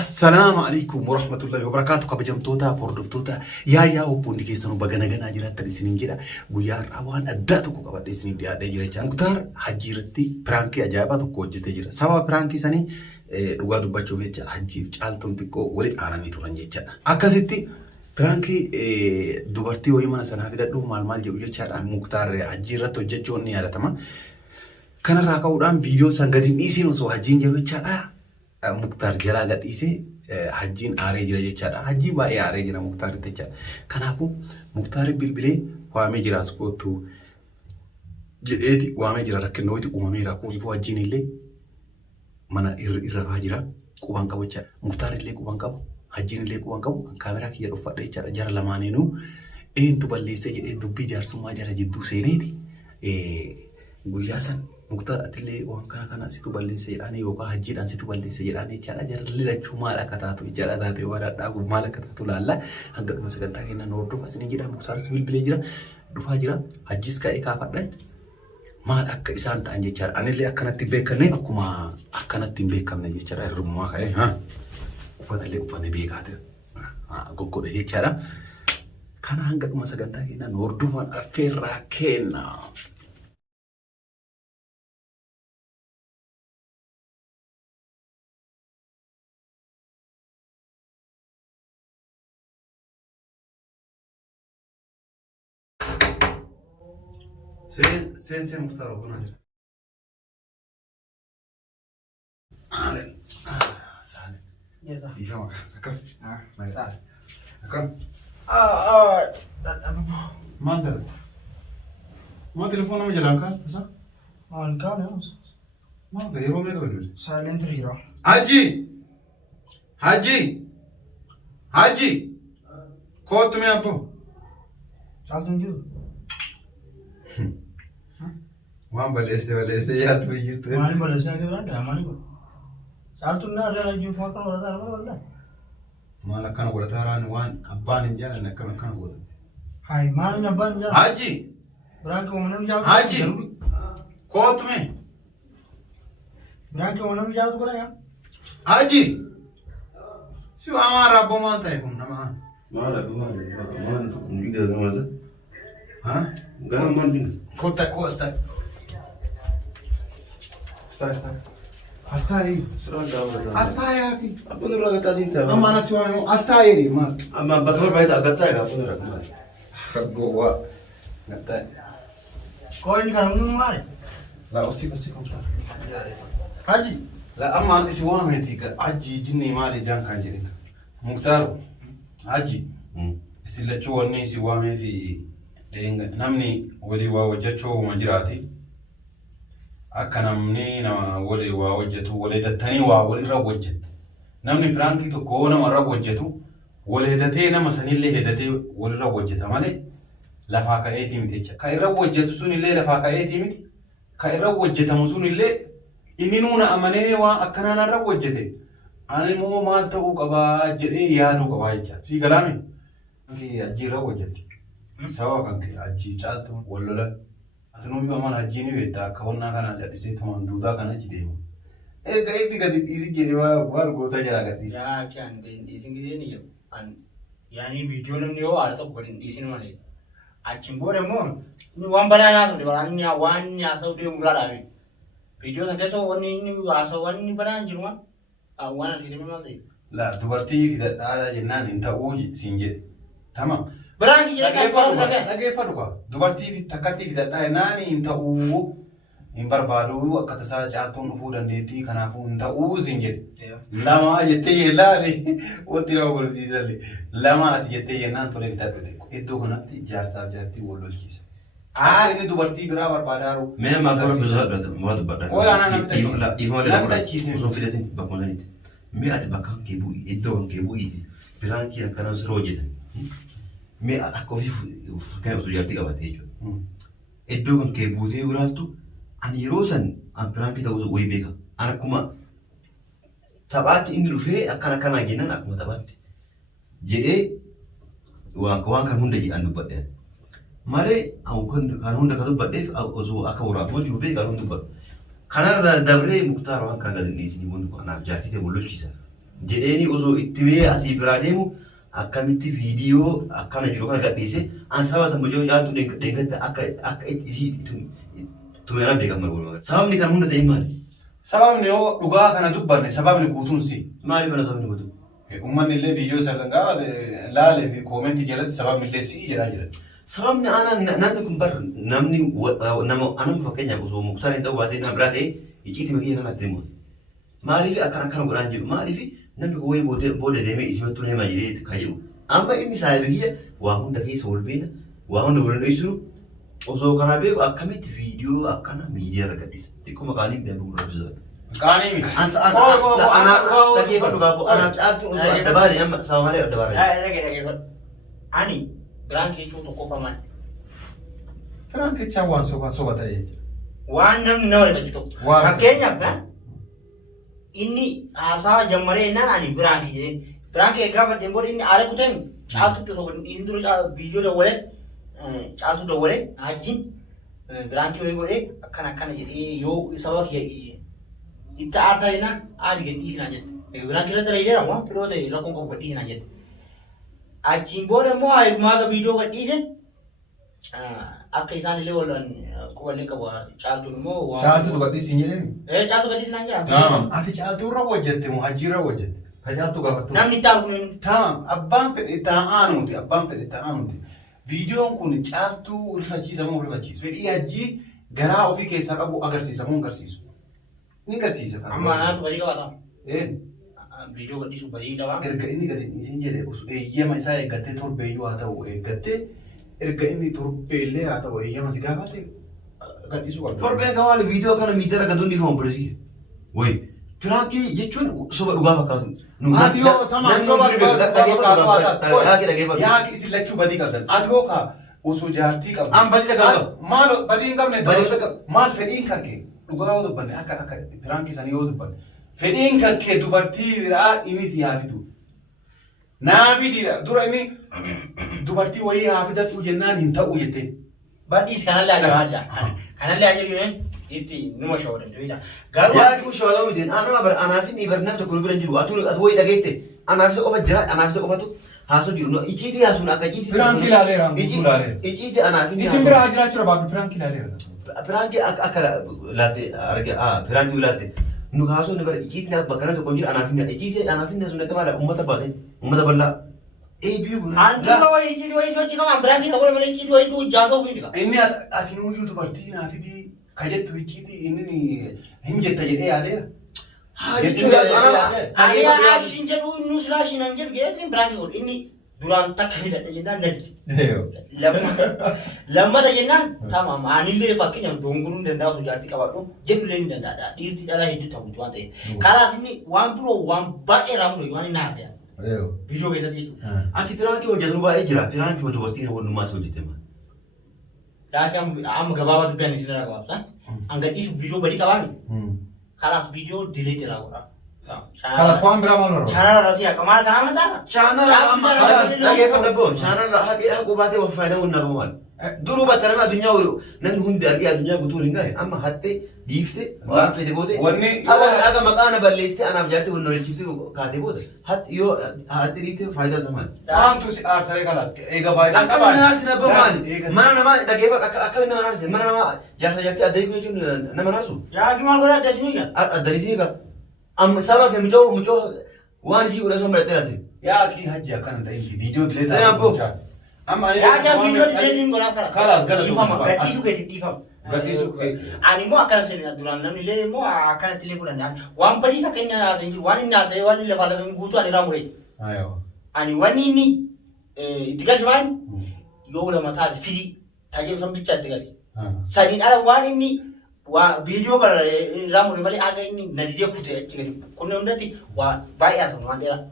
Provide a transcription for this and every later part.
Assalamu alaikum warahmatullahi wabarakatuh. Kabajamtoota hordoftoota yaa obboonni keessanuu baga nagaa jiraattan isiniin jedha. Guyyaa har'aa waan addaa tokko qabadhee isiniif dhiyaadhee jira jechuudha. Muktaar hajjii irratti piraankii ajaa'ibaa tokko hojjetee jira. Sababa piraankii sanii dhugaa dubbachuuf jecha hajjiif caaltuun xiqqoo walitti aananii turan jechaadha. Akkasitti piraankii dubartii wayii mana sanaa fidadhu maal jedhu jechaadha. Muktaar hajjii irratti hojjechuun ni yaadatama. Kanarraa ka'uudhaan viidiyoo san gadi dhiisiin osoo hajjiin jiru jechaadha. Muktaar jalaa gadhiisee hajjiin aaree jira jechaadha. Hajjii baay'ee aaree jira Muktaaritti jechaadha. Kanaafuu Muktaari bilbilee waamee jira as kootu jedheeti waamee jira rakkina wayiiti uumameera. Kuufuu hajjiin illee mana irra faa jira quban qabu jechaadha. Muktaar illee quban qabu hajjiin illee quban qabu kaameraa kiyya dhuffadha jechaadha. Jara lamaaniinuu eentu balleessee jedhee dubbii jaarsummaa jara jidduu seeneeti guyyaa san Muktaar atillee waan kana situ balleessee jedhanii yookaan hajjiidhaan situ balleessee jedhanii jechaadha. Jarri lachuu maal akka taatu jechaadha. Taatee waan addaa maal akka taatu laalla. Hanga dhuma sagantaa keenyaan hordofa isiniin jedha. Muktaaris bilbilee jira. Dhufaa jira. Hajjiis ka'ee kaafadha. Maal akka isaan ta'an jechaadha. Anillee akkanatti hin beekamne akkuma akkanatti hin beekamne jechaadha. Hirrummaa ka'ee uffatallee uffanne beekaate goggodhe jechaadha. Kana hanga dhuma sagantaa keenyaan hordofan affeerraa kenna. Sen Muktaar oğluna gel. Alın. Sahne. Nerede? İyi ama. Akam. Nerede? Akam. Mandar. Ma telefonum mu jalan kas tuh? Angka ne? Ma gayro me gayro. Silent hero. Haji. Kot me apo. Çaltın gibi. Waan balleessee yaaduu jirtu. Maali balleessaa akka biraan dha maali godhu? Caaltuun naa irra rajuu faa kana godhataa argaa waldaa. Maal akkana godhataa jiraan waan abbaan hin jaallanne akkana godhate. Hayi maali abbaan hin jaallanne? Haji. Biraan kee uummanni jaalatu. Haji. Kootu mee. Biraan kee uummanni jaalatu godhan yaa. Haji. Si waamaa rabboo maal ta'e kun nama. Maal ni gana maza? Ha? Gana maal dinga? Costa. Está. Hasta aí. Será gana? Hasta aí aqui. Apa nu raga ta cinta? Amma na siwa no hasta aí ma. Amma bakar baita agata ga apa nu raga? Goa. Nata. Kau ini kan uummanni maali? La osi kontra. Haji. La amma isi waame tika aji jinni maali jankan jedhe. Muktaaro. Haji. Isi lachuu wanni isi waame fi namni walii waa hojjechuu ma jiraate akka namni nama walii waa hojjetu walii dattanii waa walirra hojjette namni piraankii tokko namarra hojjetu walii datee nama sanillee hedatee walirra hojjeta malee lafaa ka'eetii miti jecha ka irra hojjetu sunillee lafaa ka'eetii miti ka irra hojjetamu sunillee inni nuuna amanee waan akkanaan irra hojjete ani moo maal ta'uu qabaa jedhee yaaduu qabaa jecha sii galaami ajji irra hojjete. Sawa kan ke aji caaltu wallola atinu bi aman aji ni betta ka wonna kana jadise tuman duda kana jidemu ga itti gadi disi jede wal gota jara gadi Ya kan den disin gide ni an yani video namni yo arta godin disin male achin bore mo ni wan balana to balan nya wan nya sau de murala bi video san keso woni ni aso wani balan jirma a wana ni me male la dubartii fidadhaa jennaan inta uji sinje tamam Berani jadi kan Dhaggeeffadhu kwa dubartii fi takkatti fidadhaa jennaan hin ta'uu hin barbaadu akka tasaa caaltuun dhufuu dandeettii kanaafuu hin ta'uu sin jedhe. Lama jettee yellaani wanti nama golfsiisallee lama ati jettee jennaan tole fidadhu iddoo kanatti jaarsaaf jaartii wal lolchiisa. Akka inni dubartii biraa barbaadaa jiru. Mee magara bisaa moo dubbadha? Ooyana namni tachiise. Osoo fidatin bakkuma sanitti. Mee ati bakka kan kee bu'i iddoo kan kee bu'iiti piraankii akkanaa sirra hojjetan. Mee akka ofii fakkaan osoo jaartii qabatee jechuudha. Iddoo kan kee buutee ulaaltu ani yeroo san an piraankii ta'uu wayii beeka. An akkuma taphaatti inni dhufee akkana jennaan akkuma taphaatti jedhee waan kan hunda jedhan dubbadhe. Malee kan hunda ka dubbadheef osoo akka waraabama jiru beekaan hunda dubbadhu. Kanarra dabree Muktaar waan kana gadi dhiisanii wanti anaaf jaartii ta'e wal lolchiisa. jedheeni osoo itti mee asii biraa deemu akkamitti viidiyoo akkana jiru kana gadhiise an saba san bojoo caaltu deeggatta akka isii tumeera beekamu malu. Sababni kan hunda ta'e maali? Sababni yoo dhugaa kana dubbanne sababni guutuun si. Maali bana sababni guutuun? Uummanni illee viidiyoo sallangaa laalee fi koomentii jalatti sababni illee si jedhaa jira. Sababni namni kun bar namni nama fakkeenyaaf osoo muktaan hin ta'u baatee nama biraa ta'e icciitii makiyya kanatti himu. Maaliif akkana godhaan jiru? Maaliif namni wayii booda deemee isimattuu nama jedhee kan jedhu. Amma inni saayibiyya waa hunda keessa wal beena, waa hunda wal dho'isuu osoo kana beeku akkamitti viidiyoo akkana miidiyaa irra gadhiisa. Xiqqoo maqaaniif deemu gurguratu. Qaanii miti. Ana dhaggeeffadhu gaafa anaaf caaltu osoo adda baane amma sababa malee adda baane. Dhaggeeffadhu. Ani biraan keechuu tokkoffaman. Biraan keechaa waan soba ta'e jechuudha. Waan namni nama dhibatti tokko. Fakkeenyaaf inni haasawa jammaree innaan ani biraan kee jedheen. Biraan kee gaafa deemboon inni haala kutan caaltutti osoo dhiisin dura viidiyoo dawwalee caaltuu dawwalee ajjin biraan kee wayii godhee akkana jedhee yoo saba kee itti aasaa jennaan haali gadhiisi naan jette. Biraan kee irratti reedeera moo firoo ta'e rakkoon qabu gadhiisi naan jette. Achiin booda immoo maaga viidiyoo gadhiise akka isaan illee walaan quballee qabu caaltuun immoo caaltuu gadhiisi hin jedhemi. Caaltuu gadhiisi naan jedha. Tamam ati caaltuu irra hojjette moo hajii irra hojjette? Ka caaltuu gaafattu. Namni itti aanu kun. Tamam abbaan fedhe ta'aanuuti abbaan fedhe ta'aanuuti. Viidiyoon kun caaltuu rifachiisa moo rifachiisu? Fedhii hajii garaa ofii keessaa qabu agarsiisa moo agarsiisu? Ni agarsiisa. Amma naatu badii qabaata. Viidiyoo gadhiisu badii qaba. Erga inni gadi dhiisin jedhe eeyyama isaa eeggattee torbeeyyuu haa ta'u eeggattee erga inni torbeellee haa ta'u eeyyama si gaafate gadhiisuu qabda. Torbeen kan waan viidiyoo kana miidiyyaa irra gaduun dhiifamu polisiiti. Wayi pirankii jechuun soba dhugaa fakkaatu. Ati yoo tamaan soba dhugaa fakkaatu yaaki isin lachuu badii qabdan. Ati yoo kaa osoo jaartii qabdu. An badii qabu. Maal badii hin qabne maal fedhiin kakkee dhugaa yoo dubbanne akka pirankii sanii yoo dubbanne. Fedhiin kakkee dubartii biraa inni si haafidu. Naafididha. Dura inni dubartii wayii haafidatu jennaan hin ta'u jettee. Badhiis kanallee ajaa'ibaa. Kanallee ajaa'ibaa itti numa shawadan ta'edha. Garuu yaa kun shawadoo miti. Anuma bar anaafin barnam tokko bira jiru. Atu wayii dhageette. Anaafisa qofa jira. Anaafisa qofatu haasoo jiru. Icciitii haasuun akka icciitii. Pirankii ilaaleera. Icciitii anaafin. Isin biraa jiraachuu baabbi pirankii ilaaleera. Pirankii akka laatte arga pirankii laatte. Nu kaasoo ni bara icciitiin bakka kana tokko jira anaafin sun akka maala uummata baase uummata bal'aa. Antuura wayii icciitii wayii sochii qaban biraan keessa godhe malee icciitii wayii tu jaasoo ofii dhiqa. Inni ati nuyyuu dubartii naafidii kajettu icciitii inni hin jetta jedhee yaadeera. Ani aashin jedhu nus laashin an jedhu geetiin biraan keessa godhe inni duraan takka hidhadha jennaan nalti. Lammata jennaan tamam anillee fakkeenyaaf donguruun danda'a osoo jaartii qabaadhu jedhullee ni danda'a. Dhiirti dhalaa hedduu ta'u waan ta'eef. Kanaaf inni waan biroo waan baay'ee raamuudhaan waan inni haasa'an. Viidiyoo keessatti jechuudha. Ati pirankii hojjetu baay'ee jira. Pirankii dubartiin wannummaa si hojjette maal? Daakii amma gabaabaa dubbaan isin irraa qabaatan. An gadhiisuuf viidiyoo badii qabaami. Kanaaf viidiyoo dileetii irraa godha. Kanaaf waan biraa maal barbaada? Chaanala irraa si'a qamaa kanaa mataa? Chaanala amma dhageeffadha boon. Chaanala haquu baatee of fayyadamuun nama maal? Duruu batta nama addunyaa namni hundi argee addunyaa guutuu hin gahe amma hattee dhiiftee waan fedhe goote. Wanni aga maqaa na balleessitee anaaf jaartee wal nolchiftee kaatee booda hatti yoo hattee dhiiftee faayidaa isaa maali? Waantu si aarsaree kanaas eega faayidaa qabaa. Akka nama aarsin abbaa maali? Mana namaa dhageeffadha akka nama aarsin mana namaa jaarsa adda hiikuu jechuun nama aarsu. Yaaki maal godha adda isinii gaa? Adda isinii gaa. Amma saba kee mucoo waan isii godha son baratee laate. Yaaki hajji akkana ta'e viidiyoo dilee ta'a. Amma ani viidiyoo dileetiin godhaa kana. Kalaas gala dhiifama gadhiisuu keetiin dhiifama. Gadhiisuu kee. Ani immoo akkana seenaa duraan namni illee immoo akkanatti illee fudhanne waan badii takka inni haasa'e hin jiru waan inni haasa'e waan inni lafaa lafeen guutuu ani irraa muree. Ani wanni inni itti galchumaan yoo lama taate fidii tajaajila san bichaa itti gali. Saniin ala waan inni viidiyoo bara irraa muree malee akka inni na didee kutee achi gadi kunne hundatti waan baay'ee haasa'u waan dheeraa.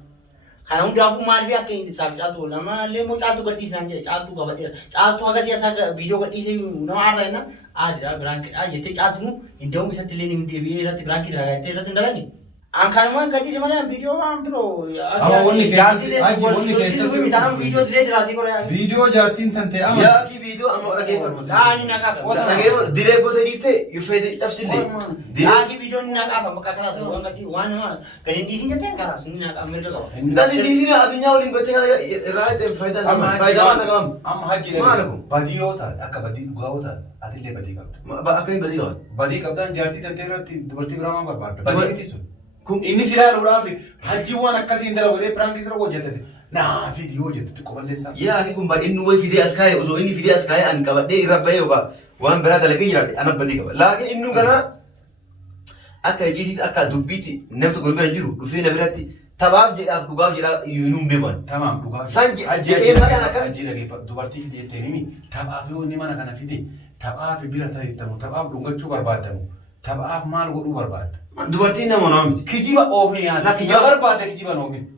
Kana hundaafuu maaliif akka inni isaa caaltuu namallee immoo caaltuu gadhiisnaan jedhe caaltuu qabadheera caaltuu agarsiisa isaa viidiyoo gadhiisee nama haasa jennaan aadira biraan jedhee caaltuu hin deemu isatti illee ni deebi'ee irratti biraan irratti hin dalani Angkan mau kadi sebenarnya video bro. Ama wonni keessa video direct rasi ko ya. Video jartin tante ama. Ya ki video amma rage farmo. Dah ni nak apa? Rage dire ko difte you fede tafsille. Dah ki video ni nak apa? Maka kelas orang kadi wan mah. Kadi di sini kan kelas ni nak ambil tu kau. Dan di sini adunya ulin gote kala rahat faida zaman. Faida mana kam? Am haji re. Badi hota, akka badi gua hota. Adille badi kabda. Ba akai badi kam. Badi kabda jarti tante rati dubarti brahma barbad. Badi tisu. Inni silaa luraafi hajjiiwwan akkasiin dalagodhee pirankii sira hojjetate naa viidiyoo hojjetu xiqqoo balleessaa. Yaa kun baay'ee inni wayi fidee as kaa'e osoo inni fidee as kaa'e an qabadhee irra bahee yookaan waan biraa dalagee jiraate ana badii qaba. Laakiin inni kana akka ijjiitiitti akka dubbiitti namni tokko bira jiru dhufee na biratti taphaaf jedhaaf dhugaaf jedhaa inni hin beekan. Tamaam dhugaaf. San jedhee maqaan akka ajjii dhageeffa dubartii fidee ittiin himi taphaaf yoo inni mana kana fide taphaaf bira ta'ettamu taphaaf dhungachuu barbaadamu taphaaf maal godhuu barbaada. Dubartiin nama nama miti. Kijiba oofin yaada. Kijiba barbaada kijiba noofin.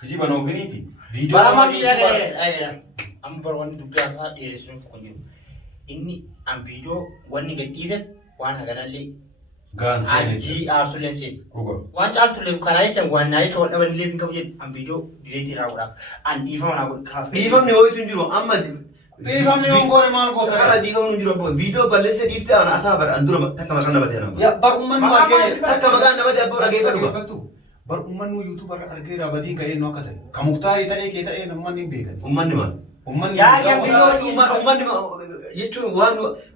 Kijiba noofiniiti. Viidiyoo Barama video ada. Am berwan dubbi asa dheeressuun fokon jiru. Inni am video wanni gadhiise waan haganallee gaanseen ajii aarsuleen seet. Dhuga. Waan caaltu leebu kanaa jechaan waan naa jecha wadhaban illee hin qabu jedhu am video dileetii raawwadhaaf an dhiifama naa godhu kaas. Dhiifamni ho'itu hin jiru amma dhiifamni hongoone maal goota. Kana dhiifamni hin jiru abbo viidiyoo balleessee dhiifte ana ataa bara an dura takka maqaan namatee nama. Ya bar ummannu argee Takka maqaan namatee abboo dhageeffatu. Bar ummannu yuutuub irra argeera badiin ka'ee noo akka ta'e. Ka muktaarii ta'ee kee ta'ee ummanni hin beekan. Ummanni maal? Ummanni ummanni jechuun waan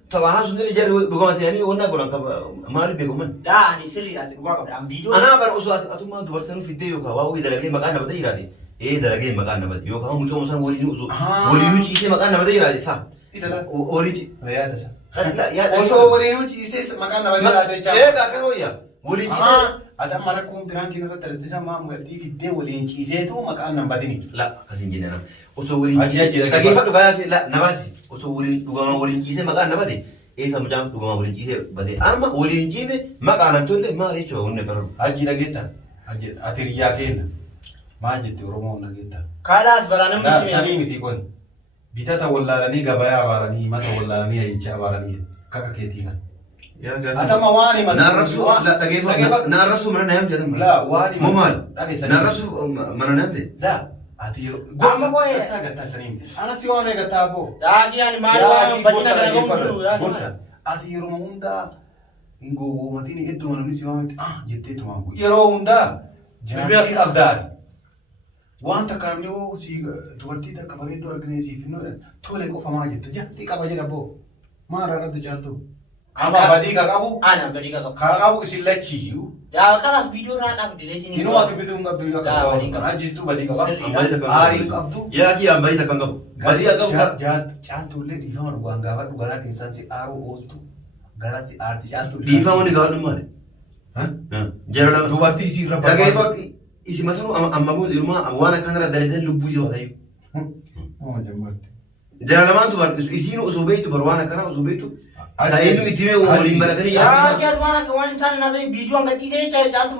tawaanaa sun illee jarri dhugama seenanii waan godhan qaba maaliif beeku ummanni? Daa ani sirriidhaati dhugaa qabda am video. Anaa bara osoo atummaa dubartanuu fiddee yookaan waa wayii dalagee maqaan namatee jiraate. Dalagee maqaan namatee yookaan mucaa san waliin osoo waliinuu ciisee maqaan namatee jiraate isaa. Waliin yaada isa. osoo waliinuu ciisee maqaan namatee jiraate jechaa. Eegaa kan wayyaa waliin ciisee. Ada mana kun piraankiin irratti alattisaa maa mugatii fiddee waliin ciiseetu maqaan nan badini. La akkasiin jenne nama. Osoo waliin ciisee dhageeffadhu gayaa la namaasi osoo waliin dhugama waliin ciisee maqaan na bade eessa mucaan dhugama waliin ciisee bade arma waliin ciisee maqaan nan tolle maal jechuudha wanni kana. Hajji dhageettan ati riyyaa kenna maal jetti Oromoo dhageettan. Kaalaas baraanam miti sanii miti kun bitata wallaalanii gabayaa abaaranii mata wallaalanii ayyicha abaaranii kaka keetii kan. Atama wani mana narrasu la dhageeffadhu narrasu mana naam jedhama. La wani maal narrasu mana naam de. La ati gorsa gatta sanii ana si waamee gatta aboo. Daagi ani maal waan badina kana jiru gorsa ati yeroo hundaa ingowwoomatiin hedduu namni si waamee jettee tumaan kun yeroo hundaa jiraachuu abdaati. Waan takka namni hoo si dubartii takka bareedduu argine siif hin tole qofa maa jetta jatti qaba jedha boo maal irratti caaltu. Ama badii ka qabu? Ana badii ka qabu. Ka qabu isin lachiyyuu. Yaa kanas viidiyoo irraa qabu dileetiin. Inuu ati bituu hin qabdu yoo qabu. Ajjistuu badii qaba. Aariin qabdu. Yaa kii ammayii takka hin qabu. Badii qabu. Caaltuullee dhiifama dhugaan gaafadhu garaa keessaan si aaruu ooltu. Garaa si aarti caaltuullee. Dhiifama ni gaafadhu maali? Jara lama. Dubartii isii irra barbaadu. Dhageeffadhu isi masanuu amma booda ilmaa waan akkanarra dalagan lubbuu si watayyuu. Jara lamaan dubartii isiin osoo beektu bar waan akkanaa osoo beektu. Adeemu itti mee waliin baratanii yaa kee waan waan isaan naasanii viidiyoo hanga dhiisee jaalatu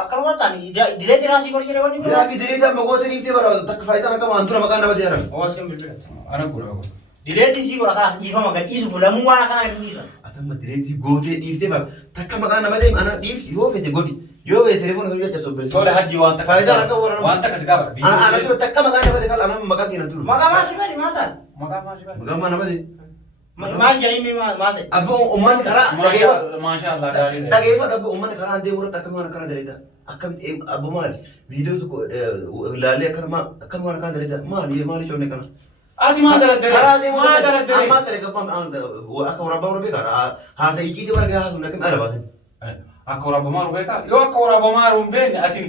akkana waan ta'an dileetii raasii godhe jedhe wanni yaa ki dileetii amma gootee dhiiftee bara takka faayidaa akka waan tura maqaan namatee haram. Owas kan bilbila. Ana godha. Dileetii sii godha kaas dhiifama gad dhiisuuf lamuu waan akkana hin dhiisan. Atamma dileetii gootee dhiiftee bara takka maqaan namatee ana dhiifsi yoo feete godhi yoo feete telefoona sun jechaa sobbeessu. Tole hajji waan takka faayidaa akka warra waan takka si gaafata. Ana tura takka maqaan namatee kala ana maqaa keenya turu. Maqaa maasi badi maal ta'an? Maqaa maasi badi. Maqaa maa namatee. Maal jedhanii maal ta'e? Abbo ummanni karaa maashaallah gaarii dhageeffadhu abbo ummanni karaa deemuu irratti akkam waan akkana daleeta akkamitti abbo maali viidiyoo tokko ilaalee akkam waan akkana daleeta maali coonne kana. Ati maal daladdee karaa deemuu maal daladdee maal daladdee akka waraabaa warra beekaa haasa icciitii bara gaa haasuun akkam ala baasan. Akka waraabamaa warra beekaa yoo akka waraabamaa warra hin beekne ati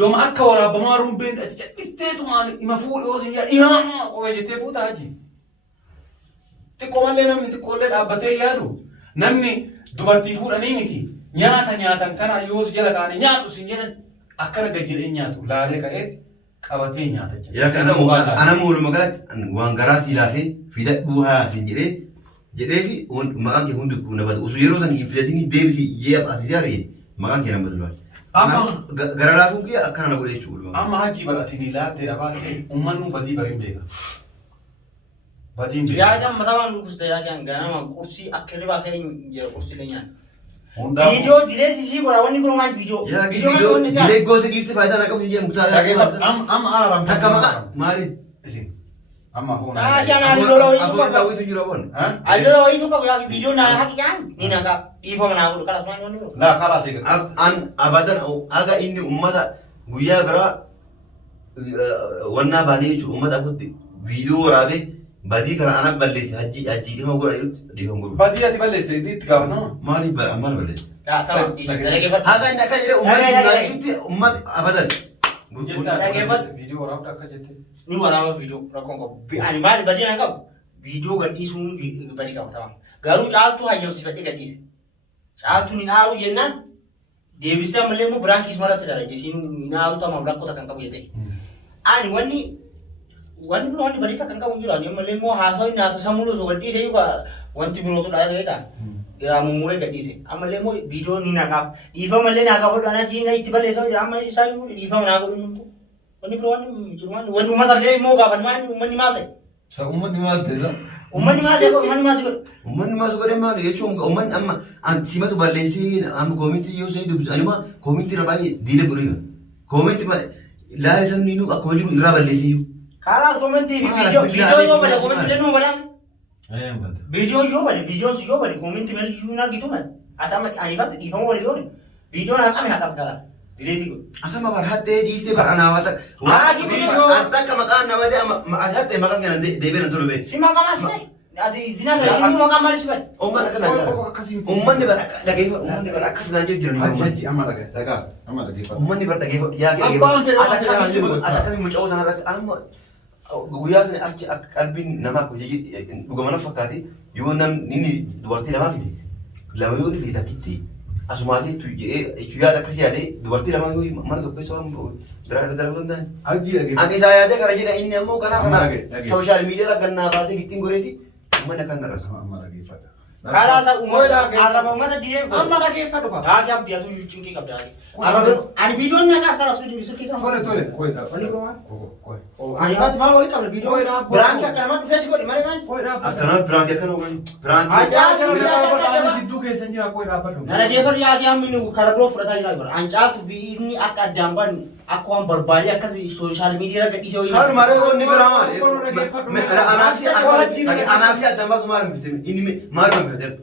yooma akka waraabamaa warra hin beekne ati callisteetumaan ima fuudhee osoo hin jedhan imaa qofa jettee fuuta hajji. Xiqqoo malee namni xiqqoollee dhaabbatee yaadu namni dubartii fuudhanii miti nyaata nyaatan kana yoos jala kaanii nyaatu sin jedhan akkana gad jedhee nyaatu laalee ka'ee qabatee nyaata jira. Yaa ana mooluma galatti waan garaa si laafee fidadhuu haafin jedhee fi maqaan kee hundi kun nabata osoo yeroo san hin fidatiin deebisi jee asii jaaree maqaan kee nambatu laal. Amma gara laafuun kee akkana na godhe jechuudha. Amma hajji baratanii laaftee dhabaatee uummanni badii bariin beeka. Badin ya kan mataman kursi ya kan gana man kursi akhirnya pakai kursi lainnya Video direeti si godha wanni kun waan video. Yaa video dilee gosa giifti faayidaa akka fi jedhamu taala. Amma araram Takka maqaa maali? isin. Amma foon. Afoon daawwitu jiru aboon. Allola wayitu qabu yaa video na haqi jaan ni naqa dhiifama naa godhu kalas waan wanni godhu. Laa karaa si An abadan aga inni ummata guyyaa biraa wannaa baanee jechuudha ummata akutti viidiyoo waraabee badii kana ana balleesse hajji dhima godha jirutti dhiifama godhu. badii ati balleesse itti gaafatama. Maaliif maal balleesse? Dhaggeeffadhu. Haga inni akka jedhe ummati sunnaanisutti ummati abadan. Viidiyoo waraabda akka jette. Ni waraaba video rakkoon qabu. Ani maali badii na qabu video gadhiisuun badii qabu ta'ama. Garuu caaltuu hayyamsifadhee gadhiise. Caaltuu ni dhaaru jennaan deebisee ammallee immoo biraankiis maratti dhala jechuun ni dhaaru ta'ama rakkoo takkan qabu jettee. Ani wanni biroo wanni badii takkan qabu jiru ani ammallee immoo haasawaa inni haasawaa sammuu osoo gadhiise wanti birootu dhala ta'ee ta'a. Irraa mummuree gadhiise. Ammallee immoo video ni naqaaf. Dhiifama illee naa qabu dhaan achi itti balleessaa amma isaa dhiifama naa godhu nuti. Wanni biroo wanni uummata illee immoo gaafa uummanni maal ta'e? Uummanni maal ta'e? Uummanni maal ta'e? Uummanni maal ta'e? Uummanni maal ta'e maal jechuun uummanni amma simatu balleessee amma koomintii yoo ta'e dubbisu anima koomintii irra baay'ee diilee godhee koomintii laala sabni nu akkuma jiru irraa balleessee jiru. Kanaaf koomintii fi viidiyoo yoo bade koomintii illee numa badaan. Viidiyoo yoo bade koomintii malee yoo argitu malee asama anifatti dhiifama walii yoo viidiyoon haqame karaa. Direeti godhu. Akkama barhattee dhiiftee baranaawata. Anta akka maqaan namatee hattee maqaan kana deebiin an tolu bee. Si maqaan asi ati zina ta'e inni maqaan maal si bade? Uummanni akkasii. Uummanni bara dhageeffatu. Uummanni bara akkas naan jiru Hajji amma dhageeffatu. Uummanni bara dhageeffatu. Yaa dhageeffatu. Ati akkamiin muca'oo sanarratti amma guyyaa sana achi akka qalbiin namaa dhugama na fakkaate yoo namni dubartii lamaa fide lama yoo dhufe takkitti. Asumaatii jechuun yaada akkasii yaadee dubartii lama mana tokko isa waan biraa irra darbuu danda'an. Ani isaa yaadee kana jedha inni ammoo kana sooshaal miidiyaa gannaa baasee gittiin goreeti mana kan darasa. Karaa isaa arraba uummata diree Amma dhageeffadhu qaba. Haati abdiyaatu cinqii qabdi ani viidiyoon naqaa karaa sirkii kan ani haati maal waliin qabna viidiyoo biraanki akka nama dhufee si godhi malee maal akkana biraanki akkana gidduu keessan jira koo dhaabbadhu. nana jeefar yaadii ammini karaa biroo fudhataa jira bara ancaatu inni akka addaan ban akka waan barbaadee akkas sooshaal miidiyaa gadhiisee wayii kan malee onni biraa maali anaafi addaan baasu maal hin inni maal hin bitin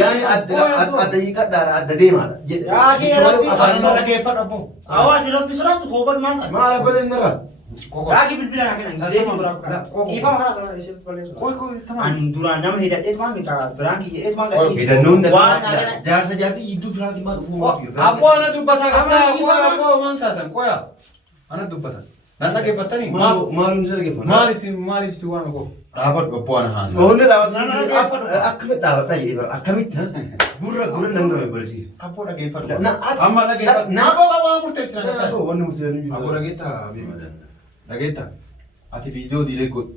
yaani adda hiikadhaadha adda deemaadha dhageeffadhu abbo. Hawaasi rabbi siraatu tooban maal abbata inni irraa Raagi bilbila na kana deema bira. Ifa kana sana isin balleessu. Ani duraan nama hidhadhee maan ka biraanki jedhee maan gadhiise. Hidhannoon jaarsa jaartii jidduu biraanki maal dhufuu Abbo ana dubbata kana abbo maan taatan qoya. Ana dubbata. Nan dhageeffatanii maalum isa dhageeffatu maaliif si waan ko dhaabadhu abbo ana haasa. Boonde dhaabatu akkamitti dhaabataa jedhee bara akkamitti gurra namni nama barsiise. Abbo dhageeffadhu. Amma dhageeffadhu. Abbo qabaa murteessina. Wanni murteessina. Abbo dhageettaa beemadan. Dhageetta ati viidiyoo diilee godhu.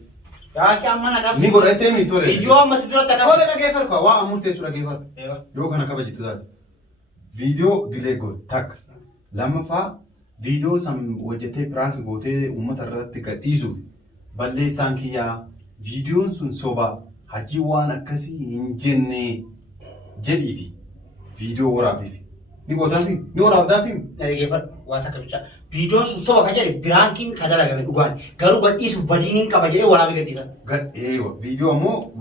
Yaaki amma naqaf. Ni godhattee mi tole. Viidiyoo amma sirratti akka. Tole dhageeffadhu kwa waa murteessu dhageeffadhu. Yoo kana kabajitu taate. Viidiyoo diilee godhu takka. Lammaffaa viidiyoo san hojjettee piraanki gootee uummata irratti gadhiisuuf balleessaan kiyyaa viidiyoon sun soba hajii waan akkasii hin jenne jedhiiti viidiyoo waraabiif. Ni gootafi ni waraabdaafi. Dhageeffadhu waan takka bichaa. Viidiyoon sun soba kan jedhe biraankiin kan dalagame dhugaan garuu gadhiisuuf badiiniin qaba jedhee waraabee gadhiisan. Viidiyoo ammoo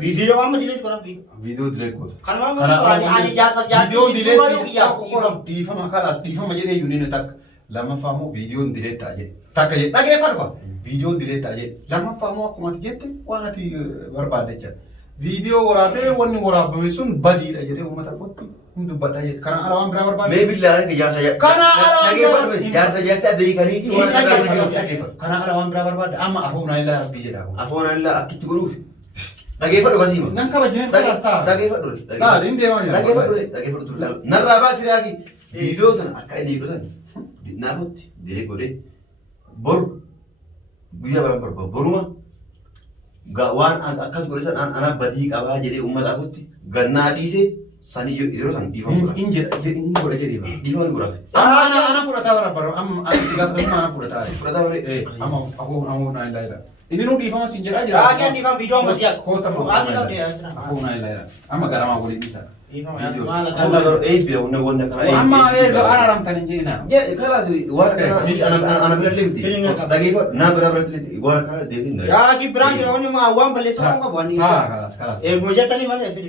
viidiyoo amma dileet godhan viidiyoo dileet godha. Kanuma ani jaarsaaf viidiyoo dileet dhiifama kalaas dhiifama jedhee yuunina takka lammaffaa ammoo viidiyoon dileet ta'a jedhe takka jedhe dhageeffadhu kwa viidiyoon dileet ta'a jedhe lammaffaa ammoo akkuma ati jette waan ati barbaadde jecha viidiyoo waraabee wanni waraabame sun badiidha jedhee uummata fotti hin dubbadha jedhe kana ala waan biraa barbaadde. Mee billaa jaarsa kana ala jaarsa jaarsa adda hiikaniiti waan kana ala waan biraa barbaadde amma afoon illaa rabbii jedha. Afoon illaa akkitti godhuuf dhageeffadhu kasiima. Nan kabajeen kalaas ta'a. Dhageeffadhu. Hin deemaa jira. Dhageeffadhu. Narraa baasi raagi viidiyoo sana akka inni godhan naafotti dilee godhee boru guyyaa baran barbaadu boruma waan akkas godhe san ana badii qabaa jedhee uummata afutti gannaa dhiisee sanii yeroo san dhiifama godha jedhee bara. Dhiifama ni godhaaf. Ana fudhataa bara bara amma ati gaafatamuma ana fudhataa. Fudhataa bare. Amma afoon naa illaa jira. Inni nu dhiifama siin jedhaa jira. Raagi dhiifama viidiyoo amma siyaa. Koota afoon naa illaa jira. Amma garamaa waliin isa. eebbi wanna kana amma eega araramtan injina kalaatu waan kana ana bira leemti dhageeffa naa bira biratti waan kana deebiin yaa ki prank wani ma waan balleessaa qabu wani kalas mujatani malee fili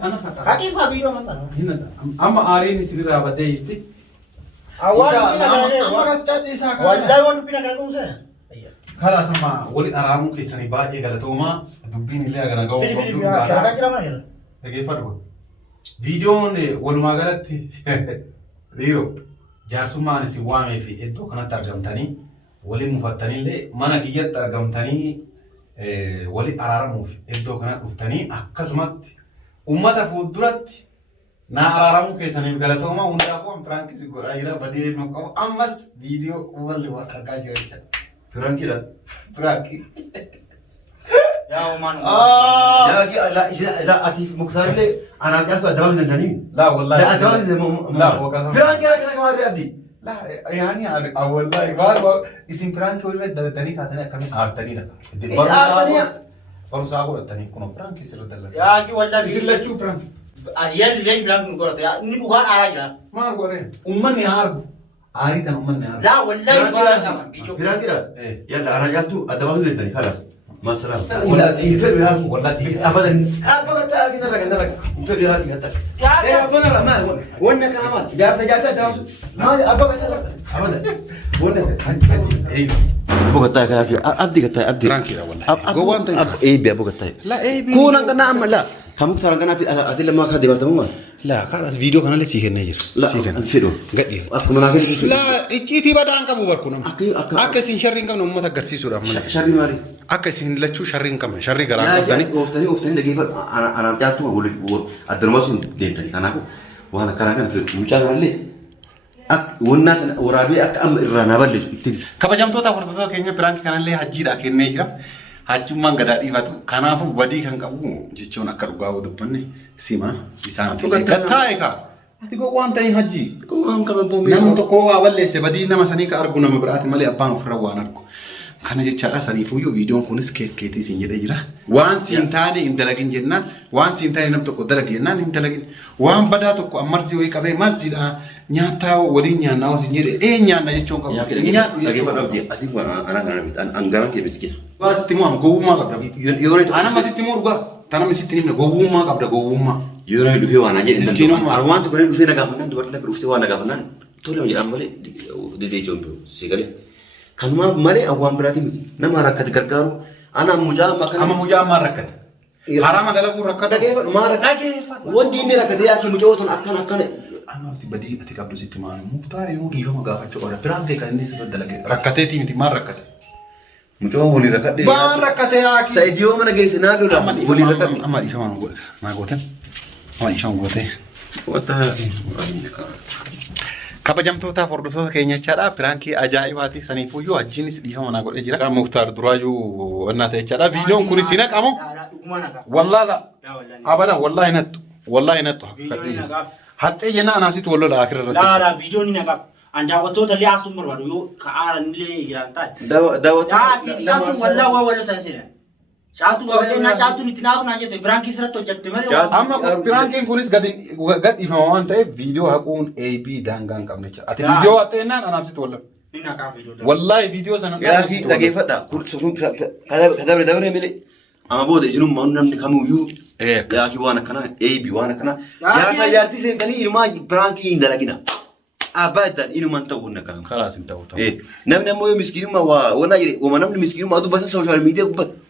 ana fakkaata hakifa video mata amma aariin isinirraa baddee jirti wallahi waan dubbiin akkana ta'uu sana karaa sama wali araaruu keessanii baay'ee galatoomaa dubbiin illee agana ga'uu dhageeffadhu viidiyoon walumaa galatti dhiiroo jaarsummaan isin waamee fi iddoo kanatti argamtanii waliin mufattanillee mana kiyyatti argamtanii wali araaramuuf iddoo kanatti dhuftanii akkasumatti ummata fuulduratti naa araaramuu keessaniif galatoomaa hundaafuu an Firaankii godhaa jira badee nu qabu ammas viidiyoo walli waan argaa jira jechuudha. Firaankiidha. Firaanki. yaa omaan لا أتي في مختار لي أنا أجلس أدوات لندني لا والله لا أدوات لا وقسم فراnkي أنا كنا كمان رأبدي لا يعني والله قال اسم فرانكي ولا دني كاتنا كم آرتني لا آرتني بروس أقول التاني كنا فرانكي سلو دللا yaa ki wallahi بس لا شو فرانكي ariyan lesh blank nu korata ya ni bukan ara jira ما أقوله أمني أعرف آري تنا أمني أعرف la wallahi فراnkي لا يلا أنا جالس أدوات لندني خلاص ما سلام والله زين والله والله زين أبدا أبغى تأكل نرجع نرجع في هذه كذا يا أبغى ما وانا كمان جالس جالس داوس ما أبغى أبدا وانا أبغى تأكل أبدي كتاي أبدي فرانكي لا والله جوان تاني إيه بي أبغى تأكل لا إيه بي كون أنا نعم لا هم ترى كنا أتي لما كده برتمون لا خلاص فيديو كنا اللي سيكن نيجر لا فيديو قدي أكو مناقل لا إيتي بدان كم بركونم أكسين شرين كم نمو تقرسي سورة من شري ماري أكسين لتشو شرين كم شري كلام تاني وفتني لقيه أنا جاتو أقول الدرماسون دين تاني أنا وأنا كان في مشاغل لي والناس ورابي أم الرنا بلش يتم كبجام توتا فرتوتا كينيا برانك كان اللي حجيرا كينيا hajjummaan gadaa dhiifatu kanaafuu badii kan qabu jechuun akka dhugaa dubbanne sima isaan taa'e ka ati go waan ta'in hajji namni tokko waa balleesse badii nama sanii ka argu nama biraati malee abbaan ofirra waan argu kana jechaadha saniifuyyuu viidiyoon kunis keetii siin jedhee jira waan siin taane hin dalagin jennaan waan siin taane nam tokko dalagi jennaan hin dalagin waan badaa tokko ammarsii wayii qabee marsiidha nyaataa waliin nyaannaa siin jedhe nyaanna jechuun qabu dhageeffadhu abdii ati ana kana bitaan angaran kee miskina waa sitti moo gowwummaa qabda ana masitti moo dhugaa tana masitti nimna gowwummaa qabda gowwummaa yoo namni dhufee waan jedhe miskiinummaa armaan tokko dhufee na gaafannaan dubartiin akka dhuftee waan na gaafannaan tole hojii ammalee didee joombe sigalee kanumaaf malee awwaan biraati miti nama rakkate gargaaru ana mujaa amma mujaa ammaa rakkate harama dalaguu rakkate dhageeffadhu maa rakkate wanti inni rakkate yaa kimi cootun akkana amma ati badii ati qabdu sitti maanu muktaari yoo dhiifama gaafachuu qaba biraan kee kan inni sitti dalage rakkateetii miti maal rakkate mucoo waliin rakkadhe baan rakkate yaa sa'idiyoo mana geesse naa lola waliin rakkadhe amma dhiifamaan godhe maa gooten amma dhiifamaan goote wata kabajamtoota hordoftoota keenya jechaadha piraankii ajaa'ibaati saniifuyyuu ajjiinis dhiifama naa godhee jira muktaar duraayyuu wannaa ta'e jechaadha viidiyoon kunis hin haqamu wallaala abada wallaahi nattu haxxee jenna anaasitu wallola akira irratti la viidiyoon hin haqamu daawwattoota illee haasuu barbaadu yoo ka'aaran illee jiran taate daawwattoota wallaa waa wallo ta'e seera Caatu gabateena caatuun itti naafu naan jette biraankii sirratti hojjette malee. Amma biraankiin kunis gad dhiifama waan ta'eef viidiyoo haquun AB daangaa hin qabne jechuudha. Ati viidiyoo haxxeennaan anaaf sitti wallaahi. Inni haqaa viidiyoo. Wallaahi viidiyoo sana. Yaa fi dhageeffadha. Kadabre malee. Amma booda isinummaa namni kamiyyuu yaa fi waan akkanaa AB waan akkanaa. Jaarsa jaartii seentanii inumaa biraankii hin dalagina. Abadan inumaan ta'uu hin akkanaa. Kalaas hin ta'uu ta'u. Namni ammoo yoo miskiinummaa waa jedhe ooma namni miskiinummaa dubbatan sooshaal miidiyaa gubbatti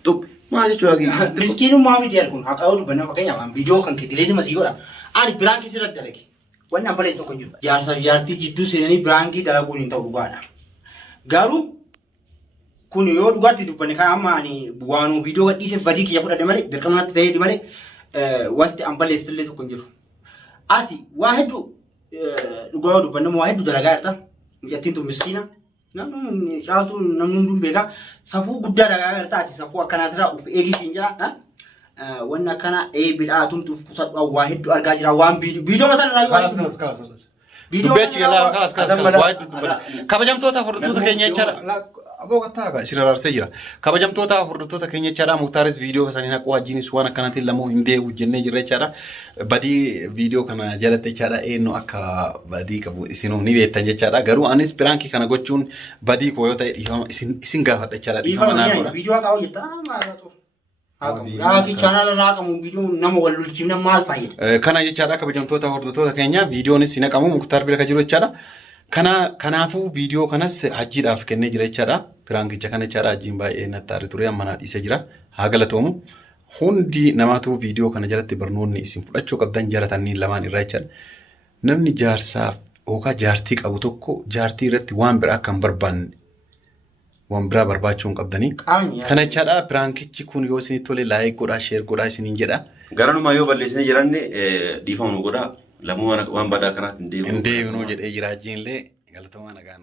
maal jechuudha miskiinummaa miti kun haqaa dubbanna fakkeenyaaf viidiyoo kan kitileeti masii godha ani biraankii sirratti dalage wanni ambalee tokko jiru jaarsa jaartii jidduu seenanii biraankii dalaguun hin ta'u dhugaadha garuu kun yoo dhugaatti dubbanne kan amma ani waanuu viidiyoo gadhiise badii kiyya fudhadhe malee dirqamanatti ta'eeti malee wanti ambaleessillee tokko hin jiru ati waa hedduu dhugaa dubbanne waa hedduu dalagaa jirta mijattiin tun miskiina namni caaltu namni hunduu beeka safuu guddaa dalagaa jirti safuu akkanaatirraa uf eegisiin jira wanni akkana eebidhaa tumtuuf kusadhu waa hedduu argaa jira waan viidiyoo masanirraa yoo dubbeechi galaa kalas waa hedduu dubbata kabajamtoota hordoftoota keenya jechaadha Aboo kattaa sirra rarsee jira. Kabajamtoota hordoftoota keenya jechaadha. Muktaaris viidiyoo kasanii naquu wajjinis waan akkanaatiin lamuu hin deebi'u jennee jirra jechaadha. Badii viidiyoo kana jalatti jechaadha eenyu akka badii qabu isinuu ni beektan jechaadha. Garuu anis piraankii kana gochuun badii koo yoo ta'e dhiifama isin gaafadha jechaadha. Dhiifama naa godha. Viidiyoo haqaa hojjettaa maalatu? Haqamu chaanaala haqamu viidiyoo nama wal lolchiifna maal fayyada? Kana jechaadha kabajamtoota hordoftoota keenya viidiyoonis hin naqamu Muktaar bira ka jiru jechaadha. Kanaafuu viidiyoo kanas hajjiidhaaf kennee jira jechaadha. Piraankicha kana jechaadha hajjiin baay'ee nattaari ture amma naa dhiisee jira. Haa galatoomu. Hundi namaatu viidiyoo kana jalatti barnoonni isin fudhachuu qabdan jaalatanii lamaan irraa jechaadha. Namni jaarsaaf yookaan jaartii qabu tokko jaartii irratti waan biraa akka hin barbaanne waan biraa barbaachuu hin qabdanii. Kana jechaadha piraankichi kun yoo isin tole laayik godhaa sheer godhaa isiniin jedha. Garanumaa yoo balleessine jiranne dhiifama nu godhaa. Lamu waan badaa kanaatti hin deebinu jedhee jira hajjiin illee galatoomaa nagaan